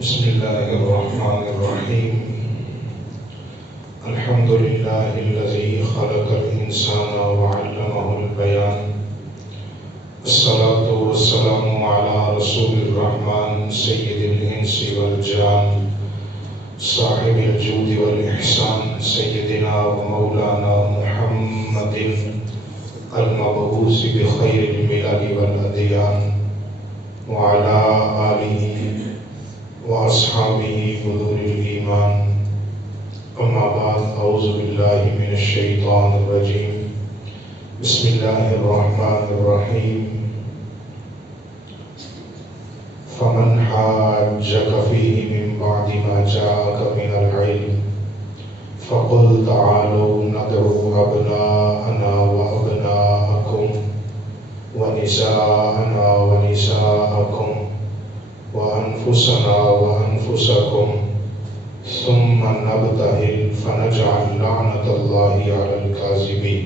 بسم الله الرحمن الرحيم. الحمد لله الذي خلق الإنسان وعلمه البيان. الصلاة والسلام على رسول الرحمن سيد الإنس والجان صاحب الجود والإحسان سيدنا ومولانا محمد المبعوث بخير الملل والأديان وعلى آله وأصحابه بذور الإيمان. أما بعد، أعوذ بالله من الشيطان الرجيم. بسم الله الرحمن الرحيم. فمن حاجك فيه من بعد ما جاءك من العلم فقل تعالوا ندعو أبناءنا وأبناءكم ونساءنا ونساءكم وأنفسنا وأنفسكم ثم نبتهل فنجعل لعنة الله على الكاذبين.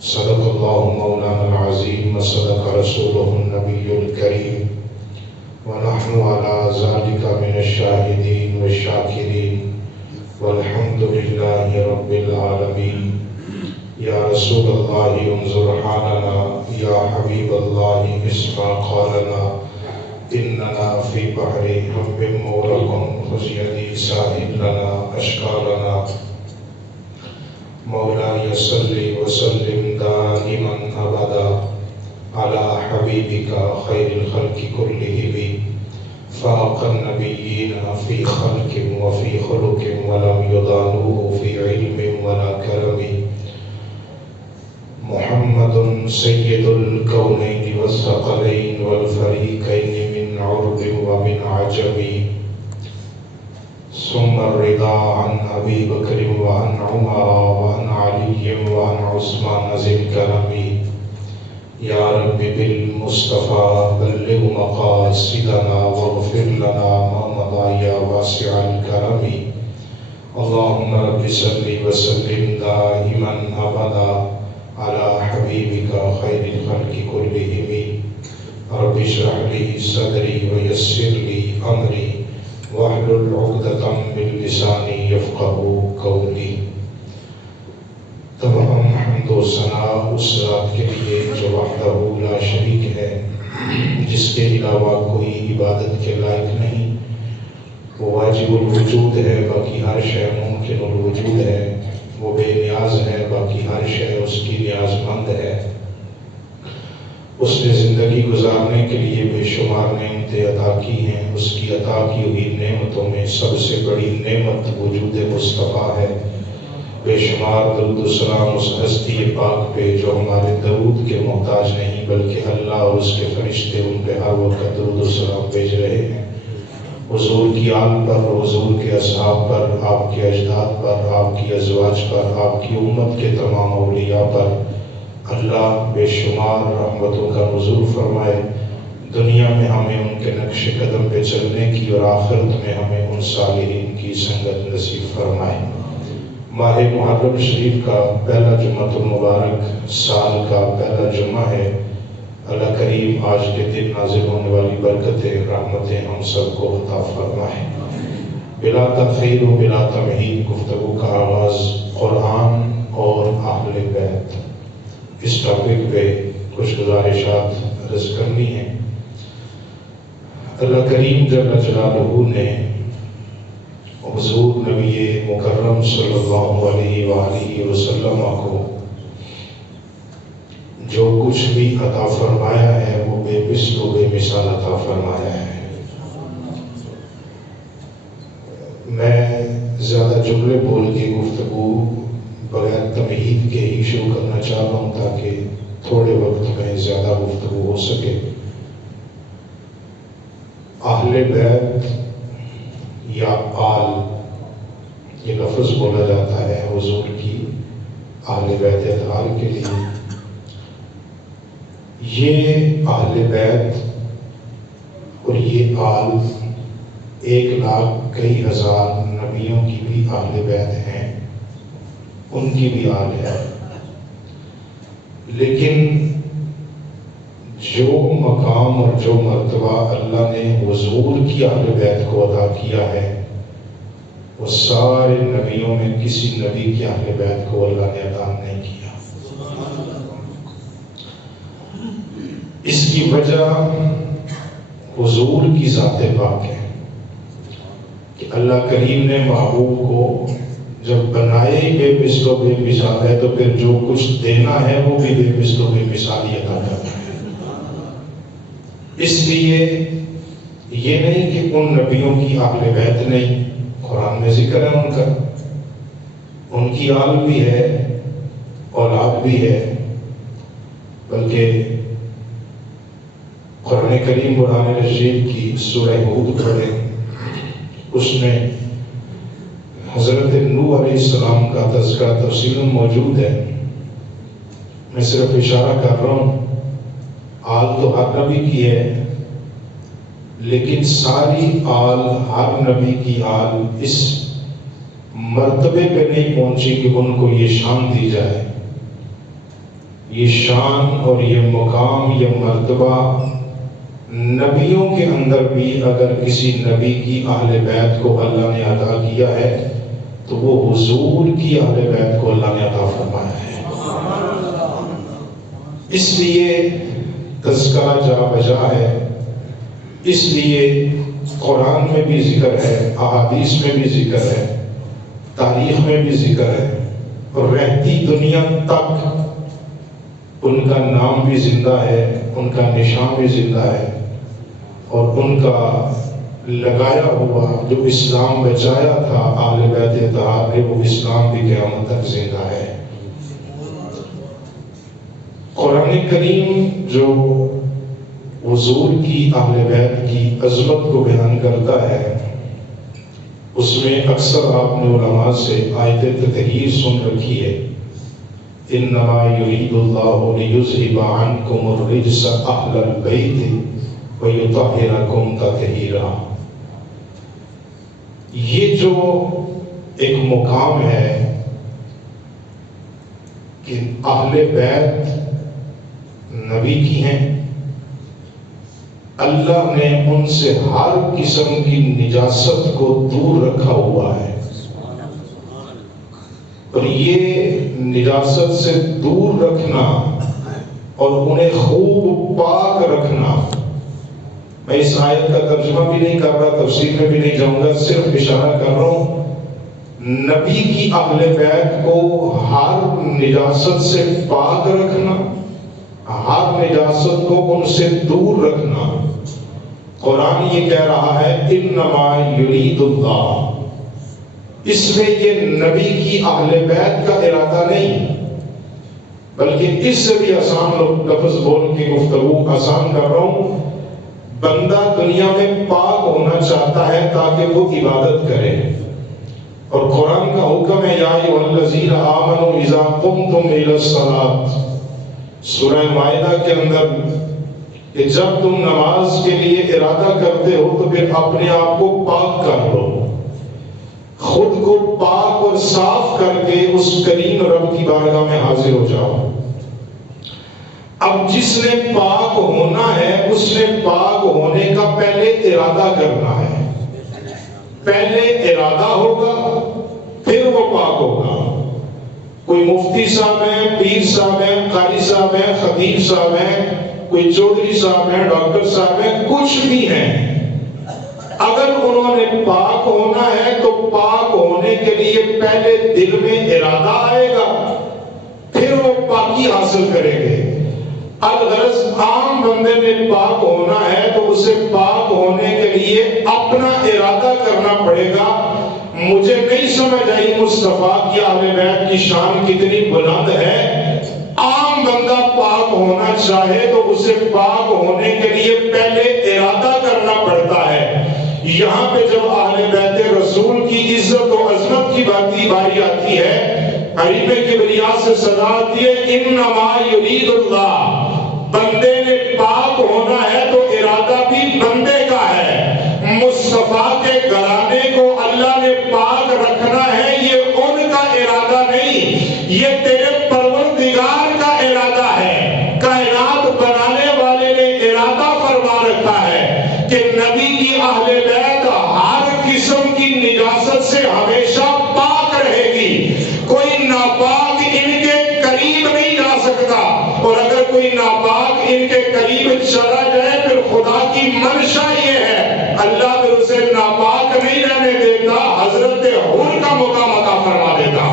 صدق الله مولانا العظيم وصدق رسوله النبي الكريم، ونحن على ذلك من الشاهدين والشاكرين والحمد لله رب العالمين. يا رسول الله انظر حالنا، يا حبيب الله اسمع قالنا، إننا في بحر هم مغرق خذ يدي ساهل لنا أشكالنا. مولاي صل وسلم دائما أبدا على حبيبك خير الخلق كلهم، فاق النبيين في خلق وفي خلق ولم يضانوه في علم ولا كرم. محمد سيد الكونين والثقلين والفريقين من عرب ومن عجم. ثم الرضا عن أبي بكر وعن عمر وعن علي وعن عثمان ذي الكرم. يا رب بالمصطفى بلغ مقاصدنا واغفر لنا ما مضى يا واسع الكرم. اللهم رب صل وسلم دائما أبدا على حبيبك خير الخلق كلهم. رب اشرح لي صدري ويسر لي أمري واحلل عقدة من لساني يفقهوا قولي. تمام حمد و ثنا اس ذات کے لیے جو وحدہ لا شریک ہے، جس کے علاوہ کوئی عبادت کے لائق نہیں. وہ واجب الوجود ہے، باقی ہر شے ممکن الوجود ہے. وہ بے نیاز ہے، باقی ہر شے اس کی نیاز مند ہے. اس نے زندگی گزارنے کے لیے بے شمار نعمتیں عطا کی ہیں. اس کی عطا کی ہوئی نعمتوں میں سب سے بڑی نعمت وجود مصطفیٰ ہے. بے شمار درود و سلام اس ہستی پاک پہ جو ہمارے درود کے محتاج نہیں، بلکہ اللہ اور اس کے فرشتے ان پہ ہر وقت درود و سلام بھیج رہے ہیں. حضور کی آل پر، حضور کے اصحاب پر، آپ کے اجداد پر، آپ کی ازواج پر، آپ کی امت کے تمام اولیاء پر اللہ بے شمار رحمتوں کا نزول فرمائے. دنیا میں ہمیں ان کے نقش قدم پہ چلنے کی اور آخرت میں ہمیں ان صالحین کی سنگت نصیب فرمائے. ماہ محرم شریف کا پہلا جمعہ المبارک سال کا پہلا جمعہ ہے. اللہ کریم آج کے دن نازل ہونے والی برکتیں، رحمتیں ہم سب کو عطا فرمائے. بلا تاخیر و بلا تمہید گفتگو کا آغاز قرآن اور اہل بیت، اس ٹاپک پہ کچھ گزارشات عرض کرنی ہیں. اللہ کریم جل جلالہ نے حضور نبی مکرم صلی اللہ علیہ وآلہ وسلم کو جو کچھ بھی عطا فرمایا ہے وہ بے مثل و بے مثال عطا فرمایا ہے. میں زیادہ جملے بول کے گفتگو بغیر تمہید کے ہی شروع کرنا چاہ رہا ہوں تاکہ تھوڑے وقت میں زیادہ گفتگو ہو سکے. اہل بیت یا آل، یہ لفظ بولا جاتا ہے حضور کی اہل بیت اطہار کے لیے. یہ اہل بیت اور یہ آل 1,00,000 کئی ہزار نبیوں کی بھی اہل بیت ہیں، ان کی بھی آل ہے. لیکن جو مقام اور جو مرتبہ اللہ نے حضور کی اہل بیت کو عطا کیا ہے وہ سارے نبیوں میں کسی نبی کی اہل بیت کو اللہ نے عطا نہیں کیا۔ اس کی وجہ حضور کی ذات پاک ہے کہ اللہ کریم نے محبوب کو جب بنائے بے مثل و بے مثال ہے تو پھر جو کچھ دینا ہے وہ بھی بے مثل و بے مثال ہی عطا کرتا ہے۔ اس لیے یہ نہیں کہ ان نبیوں کی اہل بیت نہیں، قرآن میں ذکر ہے ان کا، ان کی آل بھی ہے اولاد بھی ہے، بلکہ قرآن کریم قرآن رشید کی سورہ ہود پڑھیں، اس میں حضرت نوح علیہ السلام کا تذکرہ تفصیل موجود ہے۔ میں صرف اشارہ کر رہا ہوں، آل تو ہر نبی کی ہے، لیکن ساری آل، ہر نبی کی آل اس مرتبے پہ نہیں پہنچی کہ ان کو یہ شان دی جائے۔ یہ شان اور یہ مقام، یہ مرتبہ نبیوں کے اندر بھی اگر کسی نبی کی اہل بیت کو اللہ نے عطا کیا ہے تو وہ حضور کی اہل بیت کو اللہ نے عطا فرمایا ہے۔ اس لیے تذکرہ جا بجا ہے، اس لیے قرآن میں بھی ذکر ہے، احادیث میں بھی ذکر ہے، تاریخ میں بھی ذکر ہے، اور رہتی دنیا تک ان کا نام بھی زندہ ہے، ان کا نشان بھی زندہ ہے، اور ان کا لگایا ہوا جو اسلام بچایا تھا اہل بیت اطہار نے، وہ اسلام بھی قیامت تک زندہ ہے۔ قرآن کریم جو حضور کی اہل بیت کی عظمت کو بیان کرتا ہے، اس میں اکثر آپ نے علماء سے آیت تطہیر سن رکھی ہے، انما یرید اللہ لیذھب عنکم الرجس اہل البیت ویطہرکم تطہیرا۔ یہ جو ایک مقام ہے کہ اہل بیت نبی کی ہیں، اللہ نے ان سے ہر قسم کی نجاست کو دور رکھا ہوا ہے، اور یہ نجاست سے دور رکھنا اور انہیں خوب پاک رکھنا، میں اس آیت کا ترجمہ بھی نہیں کر رہا، تفسیر میں بھی نہیں جاؤں گا، صرف اشارہ کر رہا ہوں، نبی کی اہل بیت کو ہر نجاست سے پاک رکھنا، ہر نجاست کو ان سے دور رکھنا۔ قرآن یہ کہہ رہا ہے انما یرید اللہ، اس میں یہ نبی کی اہل بیت کا ارادہ نہیں، بلکہ اس سے بھی آسان لفظ بول کے گفتگو آسان کر رہا ہوں، بندہ دنیا میں پاک ہونا چاہتا ہے تاکہ وہ عبادت کرے، اور قرآن کا حکم ہے یا ایھا الذین آمنوا اذا قمتم الی الصلاۃ، سورہ مائدہ کے اندر، کہ جب تم نماز کے لیے ارادہ کرتے ہو تو پھر اپنے آپ کو پاک کر لو، خود کو پاک اور صاف کر کے اس کریم رب کی بارگاہ میں حاضر ہو جاؤ۔ اب جس نے پاک ہونا ہے اس نے پاک ہونے کا پہلے ارادہ کرنا ہے، پہلے ارادہ ہوگا پھر وہ پاک ہوگا۔ کوئی مفتی صاحب ہیں، پیر صاحب ہیں، قاری صاحب ہیں، خطیب صاحب ہیں، کوئی چودھری صاحب ہیں، ڈاکٹر صاحب ہیں، کچھ بھی ہیں، اگر انہوں نے پاک ہونا ہے تو پاک ہونے کے لیے پہلے دل میں ارادہ آئے گا، پھر وہ پاکی حاصل کریں گے۔ الغرض عام بندے نے پاک ہونا ہے تو اسے پاک ہونے کے لیے اپنا ارادہ کرنا پڑے گا۔ مجھے نہیں سمجھ آئی مصطفیٰ کی اہل بیت کی شان کتنی بلند ہے، عام بندہ پاک ہونا چاہے تو اسے پاک ہونے کے لیے پہلے ارادہ کرنا پڑتا ہے۔ یہاں پہ جب اہل بیت رسول کی عزت و عظمت کی باری آتی ہے، حریف کبریا سے صدا آتی ہے انما یرید اللہ، بندے نے پاک ہونا ہے تو ارادہ بھی بندے کا ہے۔ مصطفیٰ کے گھرانے کو اللہ نے پاک رکھنا ہے، یہ ان کا ارادہ نہیں، یہ تیرے پروردگار کا ارادہ ہے۔ کائنات بنانے والے نے اگر اسے ناپاک نہیں رہنے دیتا حضرت حور کا مقام عطا فرما دیتا.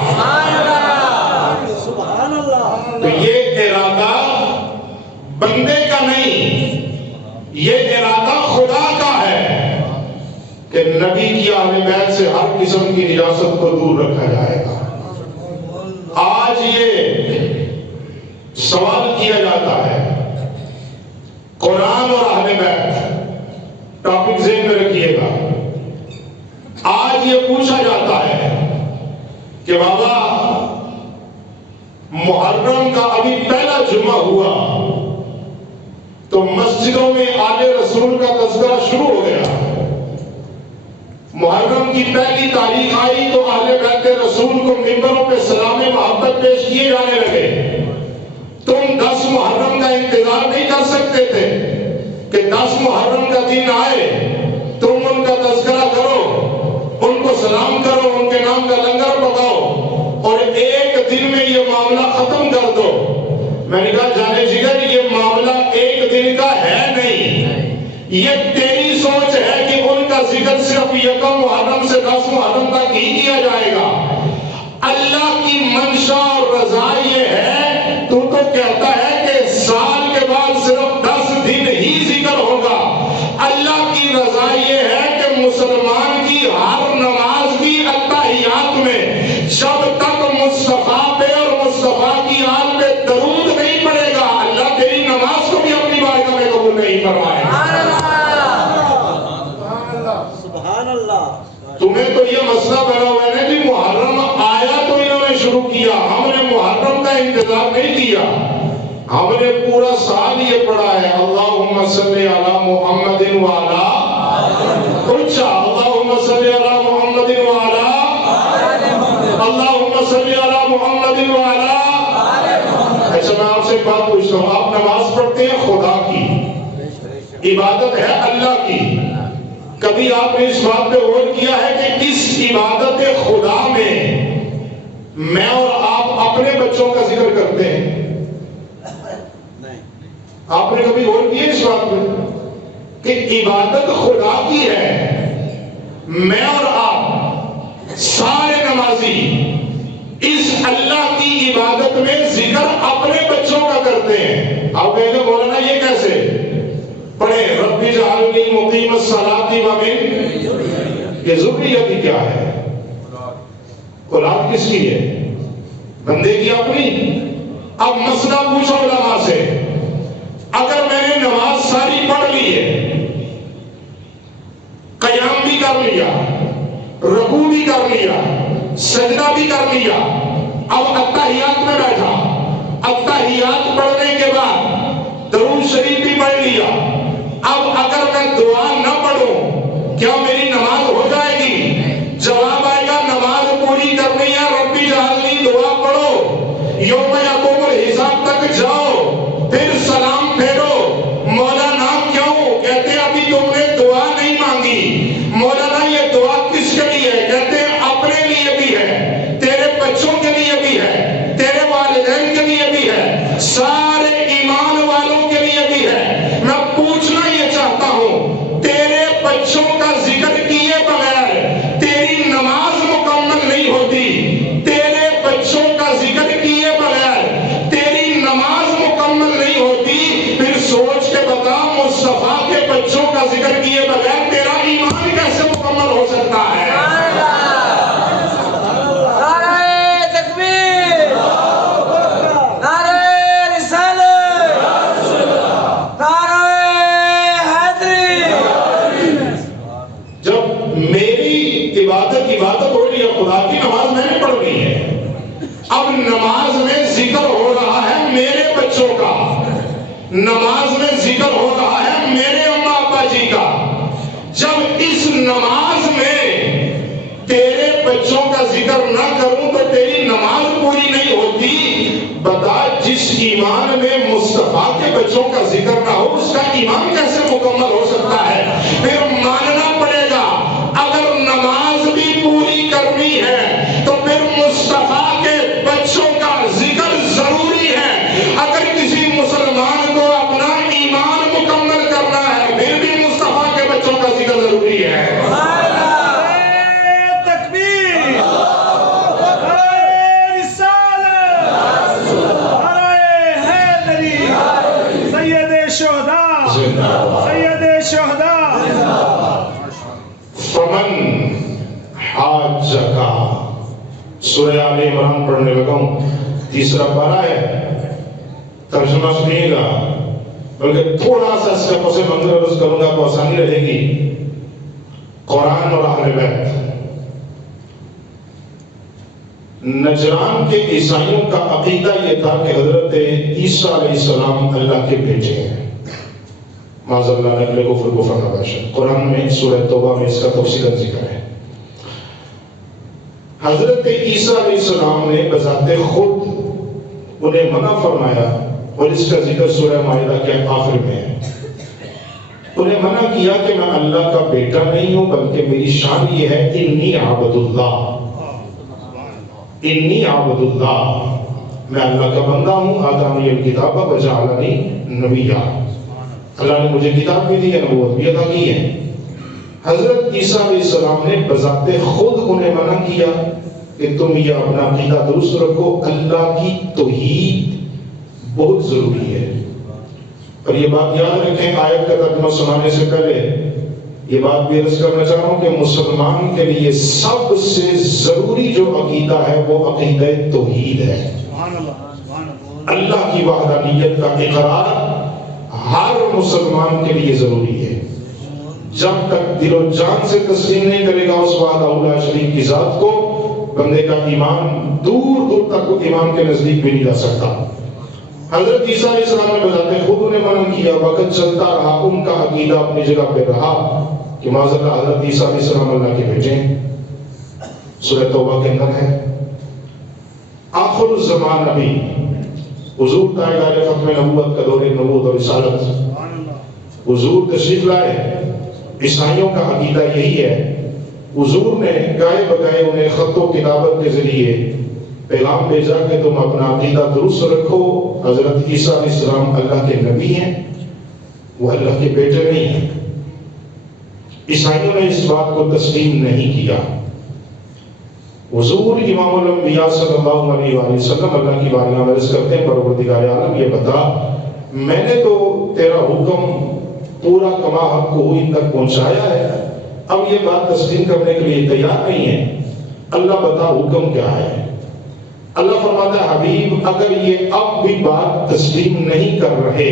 سبحان اللہ. تو یہ ارادہ بندے کا نہیں، یہ ارادہ خدا کا ہے کہ نبی کی اہل بیت سے ہر قسم کی نجاست کو دور رکھا جائے گا. آج یہ سوال کیا جاتا ہے قرآن اور اہل بیت، ٹاپک ذہن میں رکھیے گا. آج یہ پوچھا جاتا ہے کہ بابا محرم کا ابھی پہلا جمعہ ہوا تو مسجدوں میں آل رسول کا تذکرہ شروع ہو گیا. محرم کی پہلی تاریخ آئی تو اہل بیت رسول کو ممبروں پہ سلام محبت پیش کیے جانے لگے. تم 10 محرم کا انتظار نہیں کر سکتے تھے کہ 10 محرم کا دن آئے، تم ان کا تذکرہ کرو، ان کو سلام کرو، ان کے نام کا لنگر پکاؤ اور ایک دن میں یہ معاملہ ختم کر دو. میں نے کہا جانے جگر یہ معاملہ ایک دن کا ہے نہیں، یہ تیری سوچ ہے کہ ان کا ذکر صرف یکم محرم سے 10 محرم تک ہی کیا جائے گا. اللہ کی منشا اور رضا یہ ہے، تو کہتا ہے کہ سال کے بعد صرف 10 دن ہی ذکر ہوگا. اللہ کی رضا یہ ہے کہ مسلمان کی ہر نماز کی اتحیات میں جب تک مصطفیٰ پہ اور مصطفیٰ کی آل پہ درود نہیں پڑے گا اللہ تیری نماز کو بھی اپنی بارگاہ میں قبول نہیں فرمائے گا. سبحان اللہ. تمہیں تو یہ مسئلہ بنا ہوا ہے کہ محرم آیا تو انہوں نے شروع کیا، ہم نے محرم کا انتظار نہیں کیا. ہم نے پورا سال یہ پڑھا ہے اللہم صلی علی محمد وعلا، اچھا اللہم صلی علی محمد وعلا، اللہم صلی علی محمد وعلا. اچھا میں آپ سے ایک بات پوچھتا ہوں، آپ نماز پڑھتے ہیں خدا کی، عبادت ہے اللہ کی، کبھی آپ نے اس بات پہ غور کیا ہے کہ اس عبادت خدا میں اور آپ اپنے بچوں کا ذکر کرتے ہیں؟ آپ نے کبھی غور کیا اس بات پہ کہ عبادت خدا کی ہے، میں اور آپ سارے نمازی اس اللہ کی عبادت میں ذکر اپنے بچوں کا کرتے ہیں. آپ کہیں گے مولانا یہ کیسے؟ پڑھیں رب اجعلنی مقیم الصلاۃ ومن، یہ ذریتی کیا ہے؟ اولاد کس کی ہے؟ بندے کی اپنی. اب مسئلہ پوچھو علماء سے، اگر میں نے نماز ساری پڑھ لی ہے، قیام بھی کر لیا، رکوع بھی کر لیا، سجدہ بھی کر لیا، اب اتحیات میں بیٹھا، اتحیات پڑھنے کے بعد درود شریف بھی پڑھ لیا، اب اگر میں دعا نہ پڑھوں کیا میری نماز ہو جائے گی؟ جواب آئے گا نماز پوری کرنی ہے، رب اجعلنی دعا پڑھو، یوم یقوم الحساب تک جاؤ، پھر سلام پھیرو. مولانا کیوں؟ کہتے ہیں ابھی تم نے دعا نہیں مانگی. مولانا یہ دعا کس کے لیے ہے؟ کہتے ہیں اپنے لیے بھی ہے، تیرے بچوں کے لیے بھی ہے، تیرے والدین کے لیے بھی ہے، سارے ایمان والوں کے لیے بھی ہے. میں پوچھنا یہ چاہتا ہوں، تیرے بچوں کا ذکر کیے بغیر تیری نماز مکمل نہیں ہوتی، تیرے بچوں کا ذکر کیے بغیر تیری نماز مکمل نہیں ہوتی. پھر سوچ کے بتا مصطفیٰ کے بچوں کا ذکر کیے بغیر تیرا ایمان کیسے مکمل ہو سکتا ہے؟ عبادت ہو رہی ہے خدا کی، نماز میں نے پڑھ لی ہے، اب نماز میں ذکر ہو رہا ہے میرے بچوں کا، نماز میں ذکر ہو رہا ہے میرے اماں ابا جی کا. جب اس نماز میں تیرے بچوں کا ذکر نہ کروں تو تیری نماز پوری نہیں ہوتی. بتا جس ایمان میں مصطفیٰ کے بچوں کا ذکر نہ ہو اس کا ایمان کیسے مکمل ہو سکتا ہے؟ پھر ماننا پڑے گا اگر نماز بھی پوری کرنی ہے تو پھر مصطفیٰ کے بچوں کا ذکر ضروری ہے. اگر کسی مسلمان کو اپنا ایمان مکمل کرنا ہے پھر بھی مصطفیٰ کے بچوں کا ذکر ضروری ہے. سورہ آل عمران پڑھنے لگا ہوں، تیسرا پارہ ہے، ترجمہ سنیے گا، بلکہ تھوڑا سا اس کا پس منظر عرض کروں گا تو آسانی رہے گی۔ قرآن اور اہل بیت، نجران کے عیسائیوں کا عقیدہ یہ تھا کہ حضرت عیسیٰ علیہ السلام اللہ کے بیٹے ہیں، معاذ اللہ نے اگلے کفر کو فرما باشد۔ قرآن میں سورہ توبہ میں اس کا تفصیل ذکر ہے۔ حضرت عیسیٰ علیہ السلام نے بذات خود انہیں منع فرمایا، اور اس کا ذکر سورہ مائدہ کے آخر میں ہے۔ انہیں منع کیا کہ میں اللہ کا بیٹا نہیں ہوں، بلکہ میری شان یہ ہے انی عبد اللہ، انی عبد اللہ، میں اللہ کا بندہ ہوں۔ آتانی الکتاب وجعلنی نبیا، اللہ نے مجھے کتاب بھی دی ہے، نبوت بھی عطا کی ہے۔ حضرت عیسیٰ علیہ السلام نے بذات خود انہیں منع کیا کہ تم یہ اپنا عقیدہ درست رکھو، اللہ کی توحید بہت ضروری ہے۔ اور یہ بات یاد رکھیں، آیت کا ترجمہ سنانے سے پہلے یہ بات بھی عرض کرنا چاہ رہا ہوں کہ مسلمان کے لیے سب سے ضروری جو عقیدہ ہے وہ عقیدہ توحید ہے۔ اللہ کی وحدانیت کا اقرار ہر مسلمان کے لیے ضروری ہے۔ جب تک دل و جان سے تسلیم نہیں کرے گا اس وحدہ لا شریک کی ذات کو، بندے کا ایمان دور دور تک ایمان کے نزدیک بھی نہیں جا سکتا۔ حضرت عیسیٰ علیہ السلام نے بتاتے خود انہیں منع کیا، وقت چلتا رہا، ان کا عقیدہ اپنی جگہ پہ رہا کہ معاذ اللہ حضرت عیسیٰ علیہ السلام اللہ کے بیٹے ہیں۔ سورہ توبہ کے اندر ہے، آخر الزمان نبی، حضور تاجدار ختم نبوت کا دور نبوت اور رسالت، حضور تشریف لائے۔ عیسائیوں کا عقیدہ یہی ہے، حضور نے گائے بگائے انہیں خط و کتابت کے ذریعے پیغام بھیجا کہ تم اپنا عقیدہ درست رکھو، حضرت عیسیٰ علیہ السلام اللہ کے نبی ہیں، وہ اللہ کے بیٹے نہیں ہیں۔ عیسائیوں نے اس بات کو تسلیم نہیں کیا۔ حضور امام الانبیاء صلی اللہ علیہ وآلہ وسلم اللہ کی بارگاہ میں عرض کرتے ہیں، پروردگار عالم یہ بتا، میں نے تو تیرا حکم پورا کما حق کو ان تک پہنچایا ہے، اب یہ بات تسلیم کرنے کے لیے تیار نہیں ہے، اللہ بتا حکم کیا ہے؟ اللہ فرماتا ہے حبیب اگر یہ اب بھی بات تسلیم نہیں کر رہے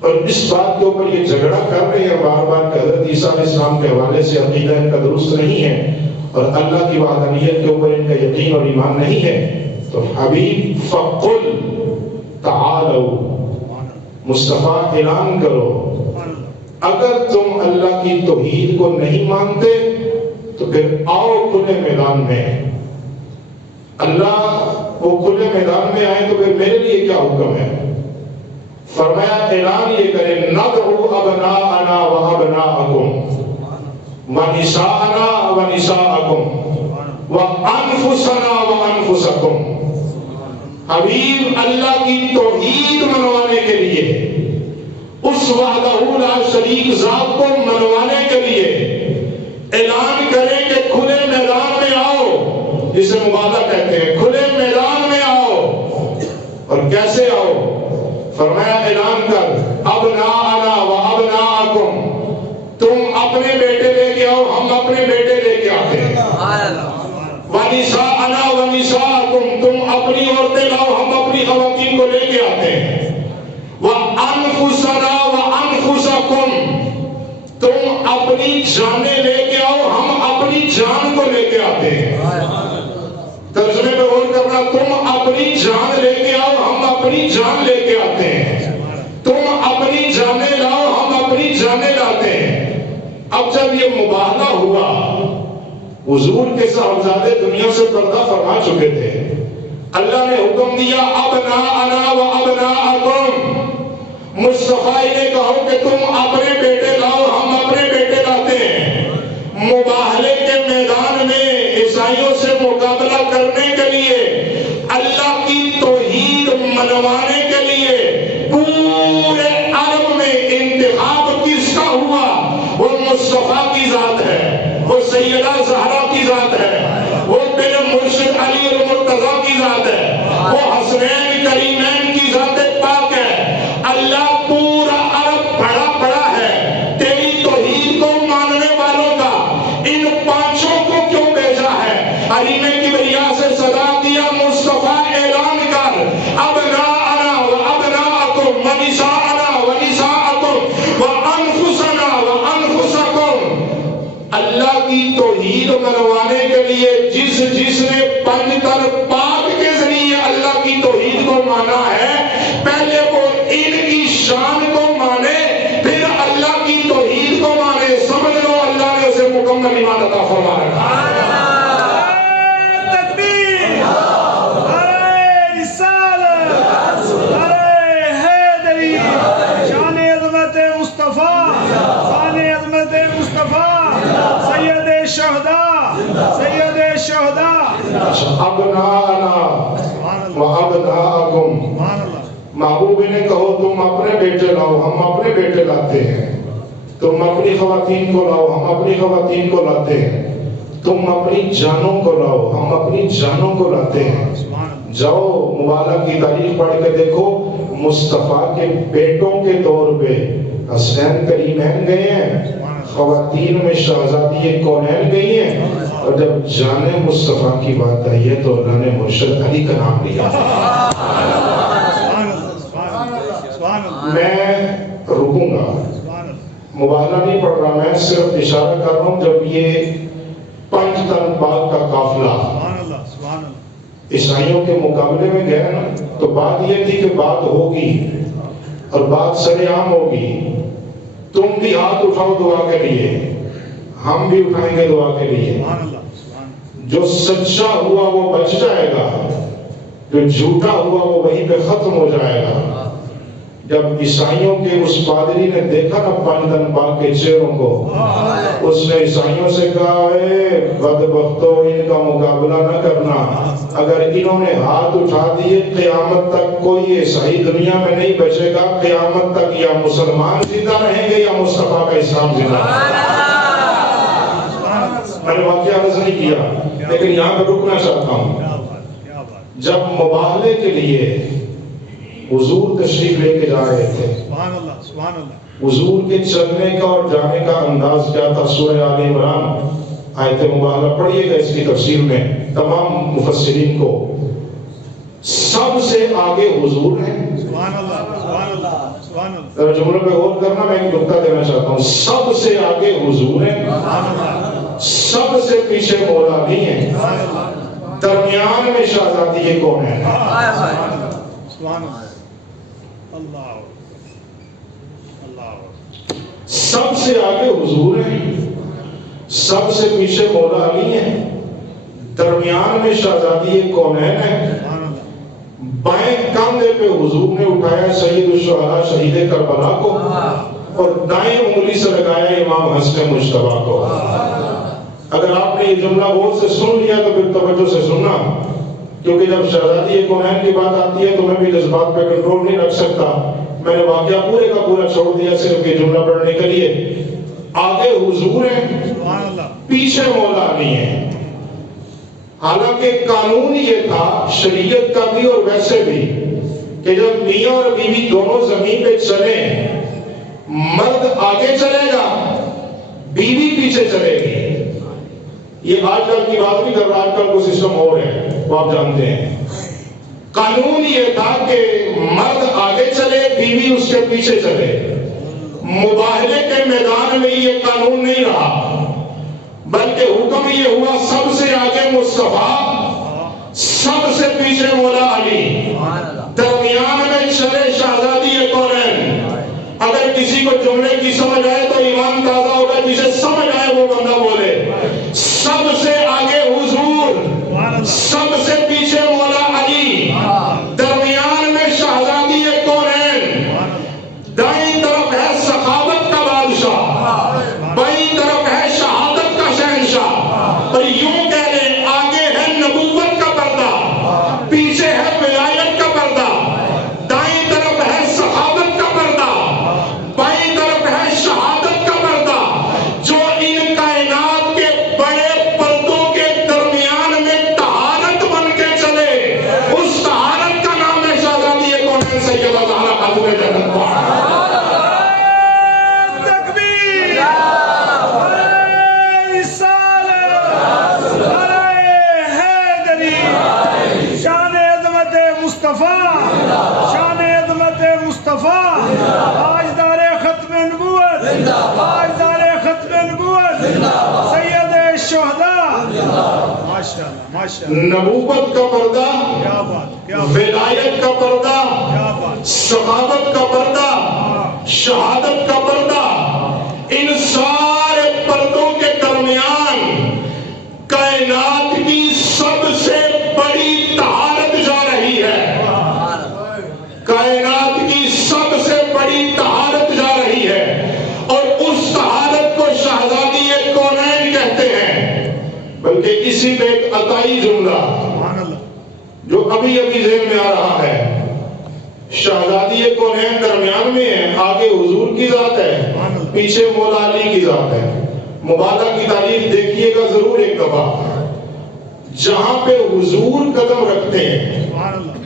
اور اس بات کے اوپر یہ جھگڑا کر رہے ہیں بار بار کہ حضرت عیسیٰ علیہ السلام کے حوالے سے عقیدہ ان کا درست نہیں ہے اور اللہ کی وحدانیت کے اوپر ان کا یقین اور ایمان نہیں ہے، تو حبیب فقل تعالوا، مصطفیٰ اعلان کرو اگر تم اللہ کی توحید کو نہیں مانتے تو پھر آؤ کھلے میدان میں۔ اللہ وہ کھلے میدان میں آئے تو پھر میرے لیے کیا حکم ہے؟ فرمایا اعلان یہ کرے ندعو ابناءنا و ابناءکم و نساءنا و نساءکم و انفسنا و انفسکم۔ حبیب اللہ کی توحید منوانے کے لیے، اس وحدہ لا شریک ذات کو منوانے کے لیے اعلان کریں کہ کھلے میدان میں آؤ، جسے مبادلہ کہتے ہیں، کھلے میدان میں آؤ۔ اور کیسے آؤ؟ فرمایا اعلان کر ابناءنا و ابناءکم، تم اپنے بیٹے لے کے آؤ، ہم اپنے بیٹے لے کے آتے ہیں، ونساءنا و نساءکم، تم اپنی عورتیں لاؤ، ہم اپنی خواتین کو لے کے آتے ہیں، وَأَنفُسَنَا وَأَنفُسَكُمْ، تم اپنی جانیں لے کے آؤ، ہم اپنی جان کو لے کے آتے ہیں۔ ترجمے میں غور کرنا، تم اپنی جان لے کے آؤ، ہم اپنی جان لے کے آتے ہیں، تم اپنی جانیں لاؤ، ہم اپنی جانیں لاتے ہیں۔ اب جب یہ مباہلہ ہوا، حضور کے صاحبزادے دنیا سے پردہ فرما چکے تھے، اللہ نے حکم دیا ابناءنا و ابناءکم، مصطفیٰ نے کہو کہ تم اپنے بیٹے لاؤ، ہم اپنے بیٹے لاتے ہیں۔ مباہلے کے میدان میں عیسائیوں سے مقابلہ کرنے کے لیے، اللہ کی توحید منوانے کے لیے پورے عرب میں انتخاب کس کا ہوا؟ وہ مصطفیٰ کی ذات ہے، وہ سیدہ زہرا کی ذات ہے، وہ میرے مرشد علی المرتضیٰ کی ذات ہے، وہ حسنین کریمین کی ذات پاک ہے۔ اللہ پورا عرب بڑا بڑا ہے، تیری توحید کو ماننے والوں کا ان پانچوں کو کیوں بھیجا ہے؟ حریم کبریا سے کی توحید منوانے کے لیے جس نے پنج تن پاک کے ذریعے اللہ کی توحید کو مانا ہے، پہلے وہ ان کی شان کو مانے، پھر اللہ کی توحید کو مانے، سمجھ لو اللہ نے اسے مکمل ایمان عطا فرما رکھا ہے۔ محبوب نے کہو تم اپنے بیٹے لاؤ، ہم اپنے بیٹے لاتے ہیں، تم اپنی خواتین کو لاؤ، ہم اپنی خواتین کو لاتے ہیں، تم اپنی جانوں کو لاؤ، ہم اپنی جانوں کو لاتے ہیں۔ جاؤ مبارک کی تاریخ پڑھ کے دیکھو، مصطفیٰ کے بیٹوں کے طور پہ حسین کریمین گئے ہیں، خواتین میں شہزادی کونین گئی ہیں، اور جب جان مصطفیٰ کی بات آئی ہے تو اللہ نے مرشد علی کا نام لیا۔ میں رکوں گا، مبالغہ نہیں پڑھ رہا، میں صرف اشارہ کر رہا ہوں، جب یہ پنج تن پاک کا قافلہ عیسائیوں کے مقابلے میں گیا نا، تو بات یہ تھی کہ بات ہوگی اور بات سر عام ہوگی، تم بھی ہاتھ اٹھاؤ دعا کے لیے، ہم بھی اٹھائیں گے دعا کے لیے۔ جو سچا ہوا وہ بچ جائے گا، جو جھوٹا ہوا وہ وہیں پہ ختم ہو جائے گا۔ جب عیسائیوں کے اس پادری نے دیکھا نا پنج تن پاک کے چہروں کو، اس نے عیسائیوں سے کہا، اے بدبختو ان کا مقابلہ نہ کرنا، اگر انہوں نے ہاتھ اٹھا دیے قیامت تک کوئی عیسائی دنیا میں نہیں بچے گا، قیامت تک یا مسلمان زندہ رہیں گے یا مصطفیٰ کا اسلام زندہ رہے گا۔ میں نے واقعہ عرض نہیں کیا، لیکن یہاں پہ رکنا چاہتا ہوں۔ جب مباہلے کے لیے حضور تشریف لے کے جا رہے تھے، حضور کے چلنے کا اور جانے کا انداز کیا تھا؟ سورہ آل عمران آیت مبارکہ پڑھیے گا، اس کی تفسیر میں تمام مفسرین کو سب سے آگے حضور ہیں۔ جملوں پہ غور کرنا، میں ایک نقطہ دینا چاہتا ہوں، سب سے آگے حضور ہیں، سب سے پیچھے مولا علی ہیں، درمیان میں شہزادی کون ہے؟ سب سے آگے حضور ہیں، سب سے پیچھے مولا علی ہیں، درمیان میں شہزادی کونین ہے۔ بائیں کاندھے پہ حضور نے اٹھایا سید الشہداء شہید کربلا کو، اور دائیں انگلی سے لگایا امام حسن مجتبیٰ کو۔ اگر آپ نے یہ جملہ غور سے سن لیا تو پھر توجہ سے سننا، کیونکہ جب شہزادی کونین کی بات آتی ہے تو میں بھی جذبات پہ کنٹرول نہیں رکھ سکتا، میں نے واقعہ پورے کا پورا چھوڑ دیا صرف یہ جملہ پڑھنے کے لیے۔ آگے حضور ہیں، پیچھے مولا علی ہیں۔ حالانکہ قانون یہ تھا شریعت کا بھی اور ویسے بھی کہ جب میاں اور بیوی دونوں زمین پہ چلیں، مرد آگے چلے گا، بیوی پیچھے چلے گی۔ یہ آج کل کی بات نہیں کر رہا، آج کل کو سسٹم ہو رہا ہے، وہ آپ جانتے ہیں۔ قانون یہ تھا کہ مرد آگے چلے، بیوی اس کے پیچھے چلے۔ مباہلے کے میدان میں یہ قانون نہیں رہا، بلکہ حکم یہ ہوا سب سے آگے مصطفیٰ، سب سے پیچھے مولا علی، درمیان میں چلے شہزادی کونین۔ اگر کسی کو جملے کی سمجھ آئے تو ایمان تازہ ہوگا، جسے سمجھ آئے وہ بندہ بولے۔ سب سے آگے حضور، سب سے پیچھے مولا علی، درمیان میں شہزادی کونین۔ دائیں طرف ہے سخاوت کا بادشاہ، بائیں طرف ہے شہادت کا شہنشاہ، اور یوں کہہ لیں آگے ہے نبوت کا پردہ، پیچھے ہے ولایت کا پردہ۔ دائیں طرف ہے سخاوت کا پردہ، بائیں طرف ہے شہادت کا پردہ، جو ان کائنات کے بڑے پردوں کے درمیان میں طہارت بن کے چلے، اس طہارت کا نام ہے شہزادی کونین سیدہ زہرا خاتون جنت پاک۔ تاجدار ختم نبوت، سید ماشاءاللہ ماشاءاللہ نبوت کا پردہ، کیا بات کیا بات ولایت کا پردہ، کیا بات سخاوت کا پردہ، شہادت کا پردہ، ان سارے پردوں کے درمیان کائنات کی سب سے بڑی طہارت جا رہی ہے، کائنات کی سب سے بڑی طہارت جا رہی ہے، اور اس طہارت کو شہزادی کونین کہتے ہیں۔ بلکہ اسی پہ ایک عطائی جملہ سبحان اللہ جو ابھی ابھی ذہن میں آ رہا ہے، شہزادی کونین درمیان میں ہے، آگے حضور کی ذات ہے، پیچھے مولا علی کی ذات ہے۔ مبالغہ کی تعریف دیکھیے گا ضرور ایک دفعہ، جہاں پہ حضور قدم رکھتے ہیں، سبحان اللہ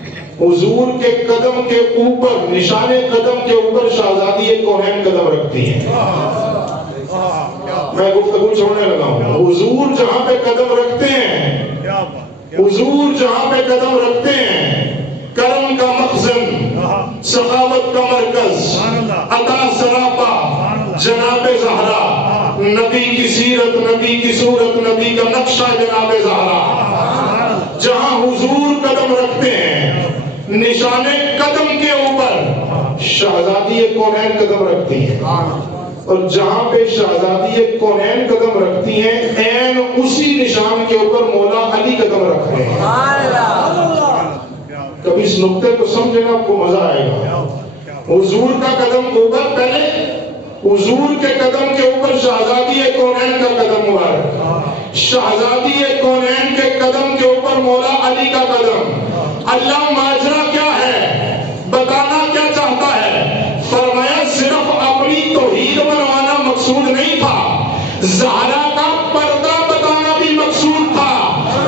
حضور کے قدم کے اوپر، نشان قدم کے اوپر شہزادی کونین قدم رکھتی ہیں۔ میں گفتگو چھوڑنے لگا ہوں۔ حضور جہاں پہ قدم رکھتے ہیں، کیا بات حضور جہاں پہ قدم رکھتے ہیں، کرم کا مخزن، سخاوت کا مرکز، عطا سراپا، جناب زہرا، نبی کی سیرت، نبی کی صورت، نبی کا نقشہ جناب زہرا، جہاں حضور قدم رکھتے ہیں، نشان قدم کے اوپر شہزادی کونین قدم رکھتی ہیں، اور جہاں پہ شہزادی کونین قدم رکھتی ہیں، عین اسی نشان کے اوپر مولا علی قدم رکھ رہے ہیں۔ کبھی اس نقطے کو سمجھے نا، آپ کو مزہ آئے گا۔ حضور کا قدم اوپر، پہلے حضور کے قدم کے اوپر شہزادی کونین کا قدم ہوا ہے، شہزادی کونین کے قدم کے اوپر مولا علی کا قدم۔ اللہ ماجرا کیا ہے، بتانا کیا چاہتا ہے؟ فرمایا صرف اپنی توحید منوانا مقصود نہیں تھا، زہرا کا پردہ بتانا بھی مقصود تھا،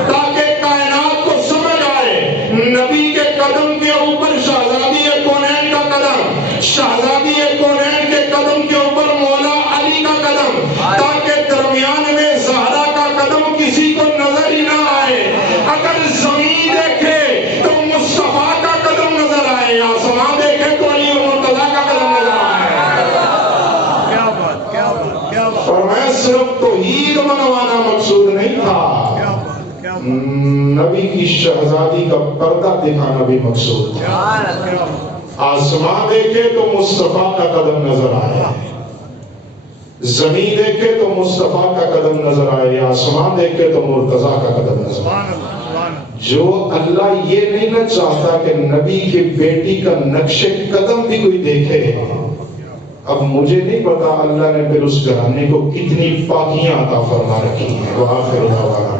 تاکہ کائنات کو سمجھ آئے نبی کے قدم کے اوپر شہزادی کونین کا قدم، شہزادی کونین کے قدم کے اوپر مولا علی کا قدم، تاکہ درمیان میں زہرا کا قدم کسی کو نظر ہی نہ آئے۔ اگر زمین دیکھے تو مصطفیٰ کا قدم نظر آئے، آسمان دیکھے تو علی مرتضیٰ کا قدم نظر آئے۔ کیا بات کیا بات کیا بات فرمایا صرف توحید منوانا مقصود نہیں تھا، کیا بات کیا بات نبی کی شہزادی کا پردہ دکھانا بھی مقصود تھا۔ کیا بات آسمان دیکھے تو مصطفیٰ کا قدم نظر آئے، زمین دیکھے تو مصطفیٰ کا قدم نظر آئے، آسمان دیکھے تو مرتضیٰ کا قدم نظر سبحان آئے۔ اللہ سبحان اللہ جو اللہ یہ نہیں نہ چاہتا کہ نبی کی بیٹی کا نقش قدم بھی کوئی دیکھے۔ اب مجھے نہیں پتا اللہ نے پھر اس گھرانے کو کتنی پاکیاں عطا فرما رکھی ہیں۔ وآخر دعوانا